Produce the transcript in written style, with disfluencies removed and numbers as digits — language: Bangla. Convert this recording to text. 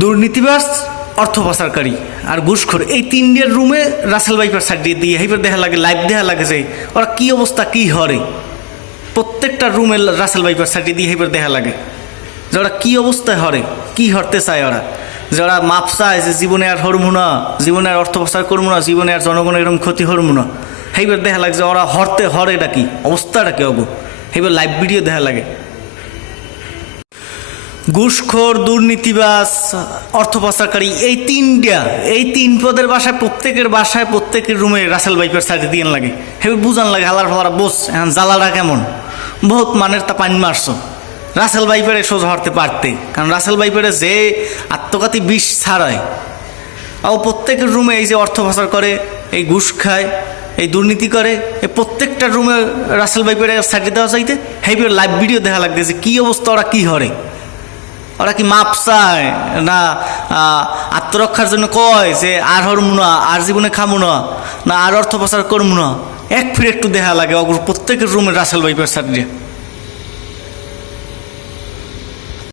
দুর্নীতিবাজ, অর্থ পাচারকারী আর ঘুষখোর, এই তিনটের রুমে রাসেল ভাইপার সাজিয়ে দিয়ে এইবার দেখা লাগে, লাইভ দেখা লাগে যে ওরা কী অবস্থা, কী হরে। প্রত্যেকটা রুমে রাসেল ভাইপার সাজিয়ে দিয়ে এইবার দেখা লাগে যে ওরা কী অবস্থায় হরে, কী হরতে চায় ওরা, যে ওরা মাপ চায় যে জীবনে আর হরমু না, জীবনে আর অর্থ পাচার করবো না, জীবনে আর জনগণের এরকম ক্ষতি হরমু না। সেইবার দেখা লাগে যে ওরা হরেটা কি, অবস্থাটা কি অগো, সেইবার লাইভ ভিডিও দেখা লাগে। ঘুষখোর, দুর্নীতিবাজ, অর্থ পাচারকারী, এই তিন পদের বাসায়, প্রত্যেকের রুমে রাসেল ভাইপার সাইডে দিয়ে লাগে। হেবে বুঝান লাগে হালার ফালারা বোস এখন জ্বালাটা কেমন, বহুত মানের তা পানি মারছো। রাসেল ভাইপারে সোজা হরতে পারতে, কারণ রাসেল ভাইপারে যে আত্মঘাতী বিষ ছাড়ায়, আর প্রত্যেকের রুমে এই যে অর্থ পাচার করে, এই ঘুষ খায়, এই দুর্নীতি করে, এই প্রত্যেকটা রুমে রাসেল ভাইপারে সাইডে দেওয়া চাইতে হেবে লাইভ ভিডিও দেখা লাগবে যে কী অবস্থা, ওরা কী হরে, ওরা কি মাপ চায় না আত্মরক্ষার জন্য কয় যে আর হরমু না, আর জীবনে খামু না, না আর অর্থ পাচার করমু না। এক ফিরে একটু দেখা লাগে প্রত্যেকের রুমে রাসেল ভাইপার সাইডে।